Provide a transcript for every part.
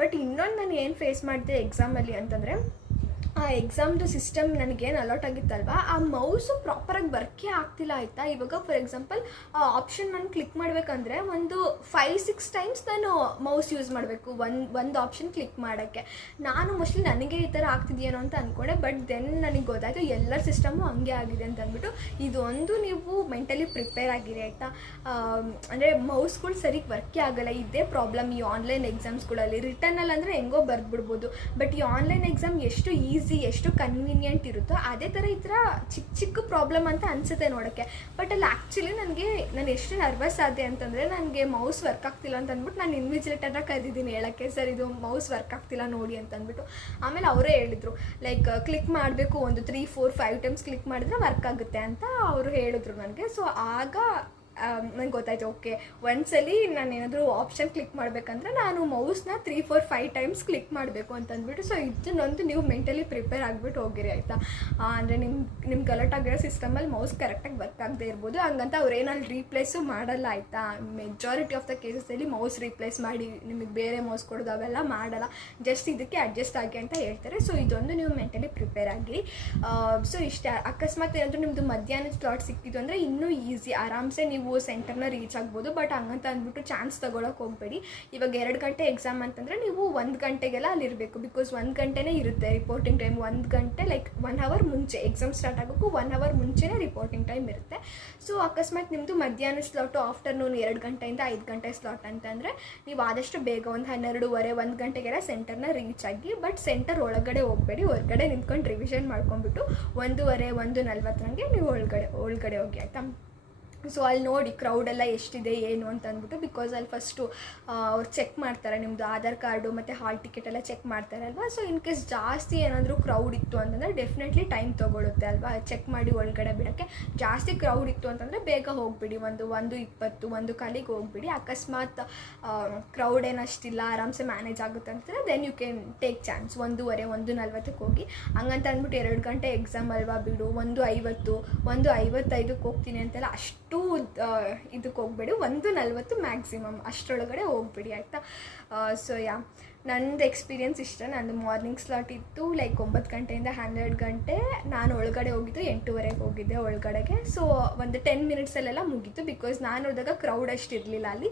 But ಇನ್ನೊಂದು ನಾನು ಏನು ಫೇಸ್ ಮಾಡಿದೆ ಎಕ್ಸಾಮಲ್ಲಿ ಅಂತಂದರೆ, ಆ ಎಕ್ಸಾಮ್ದು ಸಿಸ್ಟಮ್ ನನಗೇನು ಅಲಾಟ್ ಆಗಿತ್ತಲ್ವ, ಆ ಮೌಸು ಪ್ರಾಪರಾಗಿ ವರ್ಕೇ ಆಗ್ತಿಲ್ಲ ಆಯಿತಾ. ಇವಾಗ ಫಾರ್ ಎಕ್ಸಾಂಪಲ್ ಆ ಆಪ್ಷನ್ ನಾನು ಕ್ಲಿಕ್ ಮಾಡಬೇಕಂದ್ರೆ ಒಂದು 5-6 ಟೈಮ್ಸ್ ನಾನು ಮೌಸ್ ಯೂಸ್ ಮಾಡಬೇಕು ಒಂದು ಆಪ್ಷನ್ ಕ್ಲಿಕ್ ಮಾಡೋಕ್ಕೆ. ನಾನು ಮೋಸ್ಟ್ಲಿ ನನಗೆ ಈ ಥರ ಆಗ್ತಿದೆಯೇನೋ ಅಂತ ಅಂದ್ಕೊಂಡೆ, ಬಟ್ ದೆನ್ ನನಗೆ ಗೊತ್ತಾಯಿತು ಎಲ್ಲರ ಸಿಸ್ಟಮು ಹಂಗೆ ಆಗಿದೆ ಅಂತ ಅಂದ್ಬಿಟ್ಟು. ಇದೊಂದು ನೀವು ಮೆಂಟಲಿ ಪ್ರಿಪೇರ್ ಆಗಿರಿ ಆಯಿತಾ. ಅಂದರೆ ಮೌಸ್ಗಳು ಸರಿಗೆ ವರ್ಕೇ ಆಗೋಲ್ಲ, ಇದೇ ಪ್ರಾಬ್ಲಮ್ ಈ ಆನ್ಲೈನ್ ಎಕ್ಸಾಮ್ಸ್ಗಳಲ್ಲಿ. ರಿಟರ್ನಲ್ಲಿ ಅಂದರೆ ಹೆಂಗೋ ಬರ್ಬಿಡ್ಬೋದು, ಬಟ್ ಈ ಆನ್ಲೈನ್ ಎಕ್ಸಾಮ್ ಎಷ್ಟು ಎಷ್ಟು ಕನ್ವೀನಿಯೆಂಟ್ ಇರುತ್ತೋ ಅದೇ ಥರ ಈ ಥರ ಚಿಕ್ಕ ಪ್ರಾಬ್ಲಮ್ ಅಂತ ಅನಿಸುತ್ತೆ ನೋಡೋಕ್ಕೆ. ಬಟ್ ಅಲ್ಲಿ ಆ್ಯಕ್ಚುಲಿ ನಾನು ಎಷ್ಟು ನರ್ವಸ್ ಆದೆ ಅಂತಂದರೆ, ನನಗೆ ಮೌಸ್ ವರ್ಕ್ ಆಗ್ತಿಲ್ಲ ಅಂತ ಅಂದ್ಬಿಟ್ಟು ನಾನು ಇನ್ವಿಜಿಲೇಟರ್ನ ಕರೆದಿದ್ದೀನಿ ಹೇಳೋಕ್ಕೆ, ಸರ್ ಇದು ಮೌಸ್ ವರ್ಕ್ ಆಗ್ತಿಲ್ಲ ನೋಡಿ ಅಂತ ಅಂದ್ಬಿಟ್ಟು. ಆಮೇಲೆ ಅವರೇ ಹೇಳಿದರು ಲೈಕ್ ಕ್ಲಿಕ್ ಮಾಡಬೇಕು, ಒಂದು 3-4-5 ಟೈಮ್ಸ್ ಕ್ಲಿಕ್ ಮಾಡಿದ್ರೆ ವರ್ಕ್ ಆಗುತ್ತೆ ಅಂತ ಅವರು ಹೇಳಿದ್ರು ನನಗೆ. ಸೊ ಆಗ ನಂಗೆ ಗೊತ್ತಾಯ್ತು, ಓಕೆ ಒಂದ್ಸಲಿ ನಾನು ಏನಾದರೂ ಆಪ್ಷನ್ ಕ್ಲಿಕ್ ಮಾಡಬೇಕಂದ್ರೆ ನಾನು ಮೌಸ್ನ 3-4-5 ಟೈಮ್ಸ್ ಕ್ಲಿಕ್ ಮಾಡಬೇಕು ಅಂತ ಅಂದ್ಬಿಟ್ಟು. ಸೊ ಇದನ್ನೊಂದು ನೀವು ಮೆಂಟಲಿ ಪ್ರಿಪೇರ್ ಆಗಿಬಿಟ್ಟು ಹೋಗಿರಿ ಆಯಿತಾ. ಅಂದರೆ ನಿಮ್ಗೆ ಗಲಾಟ್ ಆಗಿರೋ ಸಿಸ್ಟಮಲ್ಲಿ ಮೌಸ್ ಕರೆಕ್ಟಾಗಿ ವರ್ಕ್ ಆಗದೆ ಇರ್ಬೋದು, ಹಂಗಂತ ಅವ್ರೇನಲ್ಲಿ ರೀಪ್ಲೇಸು ಮಾಡಲ್ಲ ಆಯಿತಾ. ಮೆಜಾರಿಟಿ ಆಫ್ ದ ಕೇಸಸಲ್ಲಿ ಮೌಸ್ ರೀಪ್ಲೇಸ್ ಮಾಡಿ ನಿಮಗೆ ಬೇರೆ ಮೌಸ್ ಕೊಡೋದು ಅವೆಲ್ಲ ಮಾಡಲ್ಲ, ಜಸ್ಟ್ ಇದಕ್ಕೆ ಅಡ್ಜಸ್ಟ್ ಆಗಿ ಅಂತ ಹೇಳ್ತಾರೆ. ಸೊ ಇದೊಂದು ನೀವು ಮೆಂಟಲಿ ಪ್ರಿಪೇರ್ ಆಗಿರಿ. ಸೊ ಇಷ್ಟೇ. ಅಕಸ್ಮಾತ್ ಏನಾದರೂ ನಿಮ್ಮದು ಮಧ್ಯಾಹ್ನದ ಸ್ಲಾಟ್ ಸಿಕ್ಕಿದ್ದು ಅಂದರೆ ಇನ್ನೂ ಈಸಿ, ಆರಾಮ್ಸೆ ನೀವು ಸೆಂಟರ್ನ ರೀಚ್ ಆಗ್ಬೋದು. ಬಟ್ ಹಂಗಂತ ಅಂದ್ಬಿಟ್ಟು ಚಾನ್ಸ್ ತೊಗೊಳಕ್ಕೆ ಹೋಗಬೇಡಿ. ಇವಾಗ 2 ಗಂಟೆ ಎಕ್ಸಾಮ್ ಅಂತಂದರೆ ನೀವು 1 ಗಂಟೆಗೆಲ್ಲ ಅಲ್ಲಿರಬೇಕು, ಬಿಕಾಸ್ 1 ಗಂಟೆನೇ ಇರುತ್ತೆ ರಿಪೋರ್ಟಿಂಗ್ ಟೈಮ್. 1 ಗಂಟೆ ಲೈಕ್ 1 ಅವರ್ ಮುಂಚೆ, ಎಕ್ಸಾಮ್ ಸ್ಟಾರ್ಟ್ ಆಗೋಕ್ಕೂ 1 ಅವರ್ ಮುಂಚೆನೇ ರಿಪೋರ್ಟಿಂಗ್ ಟೈಮ್ ಇರುತ್ತೆ. ಸೊ ಅಕಸ್ಮಾತ್ ನಿಮ್ಮದು ಮಧ್ಯಾಹ್ನ ಸ್ಲಾಟು ಆಫ್ಟರ್ನೂನ್ 2 ಗಂಟೆಯಿಂದ 5 ಗಂಟೆ ಸ್ಲಾಟ್ ಅಂತಂದರೆ ನೀವು ಆದಷ್ಟು ಬೇಗ ಒಂದು 12:15 1 ಗಂಟೆಗೆಲ್ಲ ಸೆಂಟರ್ನ ರೀಚ್ ಆಗಿ. ಬಟ್ ಸೆಂಟರ್ ಒಳಗಡೆ ಹೋಗಬೇಡಿ, ಹೊರಗಡೆ ನಿಂತ್ಕೊಂಡು ರಿವಿಷನ್ ಮಾಡ್ಕೊಂಡ್ಬಿಟ್ಟು 1:15 1:40 ನೀವು ಒಳಗಡೆ ಹೋಗಿ ಆಯಿತಾ. ಸೊ ಅಲ್ಲಿ ನೋಡಿ ಕ್ರೌಡೆಲ್ಲ ಎಷ್ಟಿದೆ ಏನು ಅಂತ ಅಂದ್ಬಿಟ್ಟು, ಬಿಕಾಸ್ ಅಲ್ಲಿ ಫಸ್ಟು ಅವ್ರು ಚೆಕ್ ಮಾಡ್ತಾರೆ ನಿಮ್ಮದು ಆಧಾರ್ ಕಾರ್ಡು ಮತ್ತು ಹಾಲ್ ಟಿಕೆಟ್ ಎಲ್ಲ ಚೆಕ್ ಮಾಡ್ತಾರೆ ಅಲ್ವಾ. ಸೊ ಇನ್ ಕೇಸ್ ಜಾಸ್ತಿ ಏನಾದರೂ ಕ್ರೌಡ್ ಇತ್ತು ಅಂತಂದರೆ ಡೆಫಿನೆಟ್ಲಿ ಟೈಮ್ ತೊಗೊಳುತ್ತೆ ಅಲ್ವಾ ಚೆಕ್ ಮಾಡಿ ಒಳಗಡೆ ಬಿಡೋಕ್ಕೆ. ಜಾಸ್ತಿ ಕ್ರೌಡ್ ಇತ್ತು ಅಂತಂದರೆ ಬೇಗ ಹೋಗಿಬಿಡಿ, 1:20 1:15 ಹೋಗಿಬಿಡಿ. ಅಕಸ್ಮಾತ್ ಕ್ರೌಡ್ ಏನಷ್ಟಿಲ್ಲ, ಆರಾಮ್ಸೆ ಮ್ಯಾನೇಜ್ ಆಗುತ್ತೆ ಅಂತಂದರೆ then you can take chance 1:15 1:40 ಹೋಗಿ. ಹಂಗಂತ ಅಂದ್ಬಿಟ್ಟು 2 ಗಂಟೆ ಎಕ್ಸಾಮ್ ಅಲ್ವಾ ಬಿಡು 1:50 1:55 ಹೋಗ್ತೀನಿ ಅಂತೆಲ್ಲ ಅಷ್ಟು ಇದಕ್ಕೆ ಹೋಗ್ಬೇಡಿ. 1:40 ಮ್ಯಾಕ್ಸಿಮಮ್ ಅಷ್ಟರೊಳಗಡೆ ಹೋಗ್ಬಿಡಿ ಆಯಿತಾ. ಸೊ ನಂದು ಎಕ್ಸ್ಪೀರಿಯನ್ಸ್ ಇಷ್ಟ. ನಂದು ಮಾರ್ನಿಂಗ್ ಸ್ಲಾಟ್ ಇತ್ತು ಲೈಕ್ 9 ಗಂಟೆಯಿಂದ 12 ಗಂಟೆ. ನಾನು ಒಳಗಡೆ ಹೋಗಿದ್ದು 8:00 ಹೋಗಿದ್ದೆ ಒಳಗಡೆಗೆ. ಸೊ ಒಂದು 10 ಮಿನಿಟ್ಸಲ್ಲೆಲ್ಲ ಮುಗೀತು, ಬಿಕಾಸ್ ನಾನು ಹೋದಾಗ ಕ್ರೌಡ್ ಅಷ್ಟು ಇರಲಿಲ್ಲ ಅಲ್ಲಿ.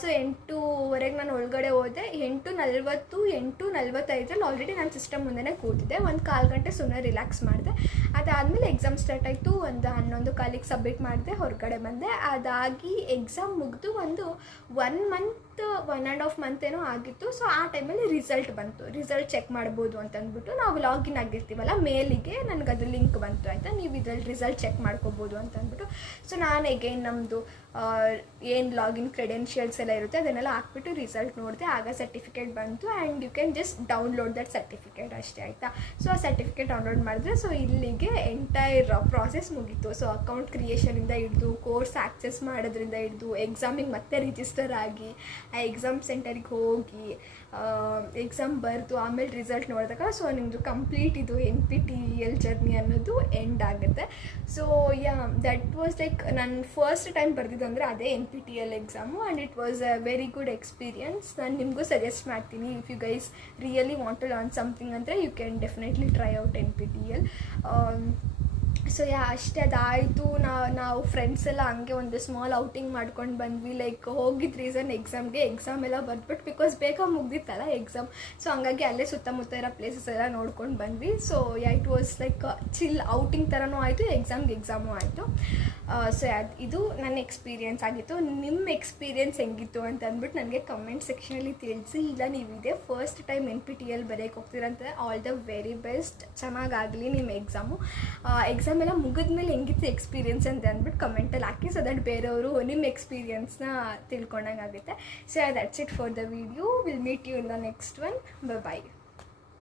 ಸೊ 8:00 ನಾನು ಒಳಗಡೆ ಹೋದೆ. 8:40 8:45 ಆಲ್ರೆಡಿ ನಾನು ಸಿಸ್ಟಮ್ ಮುಂದೆನೇ ಕೂತಿದ್ದೆ. 1/4 ಗಂಟೆ ಸುಮ್ಮನೆ ರಿಲ್ಯಾಕ್ಸ್ ಮಾಡಿದೆ. ಅದಾದಮೇಲೆ ಎಕ್ಸಾಮ್ ಸ್ಟಾರ್ಟ್ ಆಯಿತು. ಒಂದು 11:15 ಸಬ್ಮಿಟ್ ಮಾಡಿದೆ, ಹೊರಗಡೆ ಬಂದೆ. ಅದಾಗಿ ಎಕ್ಸಾಮ್ ಮುಗಿದು ಒಂದು 1 ಮಂತ್ 1.5 ಮಂತ್ ಏನೋ ಆಗಿತ್ತು. ಸೊ ಆ ಟೈಮಲ್ಲಿ ರಿಸಲ್ಟ್ ಬಂತು. ರಿಸಲ್ಟ್ ಚೆಕ್ ಮಾಡ್ಬೋದು ಅಂತಂದ್ಬಿಟ್ಟು ನಾವು ಲಾಗಿನ್ ಆಗಿರ್ತೀವಲ್ಲ ಮೇಲಿಗೆ ನನಗೆ ಅದು ಲಿಂಕ್ ಬಂತು ಆಯಿತಾ, ನೀವು ಇದ್ರಲ್ಲಿ ರಿಸಲ್ಟ್ ಚೆಕ್ ಮಾಡ್ಕೋಬೋದು ಅಂತಂದ್ಬಿಟ್ಟು. ಸೊ ನಾನು ಎಗೈನ್ ನಮ್ಮದು ಏನು ಲಾಗಿನ್ ಕ್ರೆಡೆನ್ಷಿಯಲ್ಸ್ ಎಲ್ಲ ಇರುತ್ತೆ ಅದನ್ನೆಲ್ಲ ಹಾಕ್ಬಿಟ್ಟು ರಿಸಲ್ಟ್ ನೋಡಿದೆ. ಆಗ ಸರ್ಟಿಫಿಕೇಟ್ ಬಂತು and you can just download that certificate ಅಷ್ಟೇ ಆಯಿತಾ. ಸೊ ಆ ಸರ್ಟಿಫಿಕೇಟ್ ಡೌನ್ಲೋಡ್ ಮಾಡಿದ್ರೆ ಸೊ ಇಲ್ಲಿಗೆ ಎಂಟೈರ್ ಪ್ರಾಸೆಸ್ ಮುಗೀತು. ಸೊ ಅಕೌಂಟ್ ಕ್ರಿಯೇಷನಿಂದ ಹಿಡಿದು ಕೋರ್ಸ್ ಆಕ್ಸೆಸ್ ಮಾಡೋದ್ರಿಂದ ಹಿಡಿದು ಎಕ್ಸಾಮಿಗೆ ಮತ್ತೆ ರಿಜಿಸ್ಟರ್ ಆಗಿ ಆ ಎಕ್ಸಾಮ್ ಸೆಂಟರಿಗೆ ಹೋಗಿ ಎಕ್ಸಾಮ್ ಬರೆದು ಆಮೇಲೆ ರಿಸಲ್ಟ್ ನೋಡಿದಾಗ ಸೊ ನಿಮ್ಮದು ಕಂಪ್ಲೀಟ್ ಇದು NPTEL ಜರ್ನಿ ಅನ್ನೋದು ಎಂಡ್ ಆಗುತ್ತೆ. ಸೊ ದಟ್ ವಾಸ್ ಲೈಕ್ ನಾನು ಫಸ್ಟ್ ಟೈಮ್ ಬರೆದಿದ್ದು ಅಂದರೆ ಅದೇ NPTEL exam and it was a very good experience. ನಾನು ನಿಮಗೂ ಸಜೆಸ್ಟ್ ಮಾಡ್ತೀನಿ, if you guys really want to learn something ಅಂದರೆ you can definitely try out NPTEL. So ಅಷ್ಟೇ ಅದಾಯಿತು. ನಾವು ಫ್ರೆಂಡ್ಸ್ ಎಲ್ಲ ಹಂಗೆ ಒಂದು ಸ್ಮಾಲ್ ಔಟಿಂಗ್ ಮಾಡ್ಕೊಂಡು ಬಂದ್ವಿ. ಲೈಕ್ ಹೋಗಿದ್ದು ರೀಸನ್ ಎಕ್ಸಾಮ್ ಎಲ್ಲ ಬರ್ದ್ಬಿಟ್ಟು ಬಿಕಾಸ್ ಬೇಗ ಮುಗ್ದಿತ್ತಲ್ಲ ಎಕ್ಸಾಮ್. ಸೊ ಹಂಗಾಗಿ ಅಲ್ಲೇ ಸುತ್ತಮುತ್ತ ಇರೋ ಪ್ಲೇಸಸ್ ಎಲ್ಲ ನೋಡ್ಕೊಂಡು ಬಂದ್ವಿ. So it was like chill outing ಥರನೂ ಆಯಿತು, ಎಕ್ಸಾಮು ಆಯಿತು. ಸೊ ಇದು ನನ್ನ ಎಕ್ಸ್ಪೀರಿಯೆನ್ಸ್ ಆಗಿತ್ತು. ನಿಮ್ಮ ಎಕ್ಸ್ಪೀರಿಯೆನ್ಸ್ ಹೆಂಗಿತ್ತು ಅಂತ ಅಂದ್ಬಿಟ್ಟು ನನಗೆ ಕಮೆಂಟ್ ಸೆಕ್ಷನಲ್ಲಿ ತಿಳಿಸಿ. ಇಲ್ಲ ನೀವಿದೆ ಫಸ್ಟ್ ಟೈಮ್ NPTEL ಬರೆಯೋಕ್ಕೆ ಹೋಗ್ತೀರಂತ ಆಲ್ ದ ವೆರಿ ಬೆಸ್ಟ್, ಚೆನ್ನಾಗಾಗಲಿ ನಿಮ್ಮ ಎಕ್ಸಾಮು ಎಲ್ಲ ಮುಗಿದ್ಮೇಲೆ ಹೆಂಗಿತ್ತು ಎಕ್ಸ್ಪೀರಿಯನ್ಸ್ ಅಂತ ಅಂದ್ಬಿಟ್ಟು ಕಮೆಂಟಲ್ಲಿ ಹಾಕಿ, ಸೊ ದಟ್ ಬೇರೆಯವರು ನಿಮ್ಮ ಎಕ್ಸ್ಪೀರಿಯನ್ಸ್ನ ತಿಳ್ಕೊಂಡಂಗೆ ಆಗುತ್ತೆ. So that's it for the video. Will meet you in the next one. By.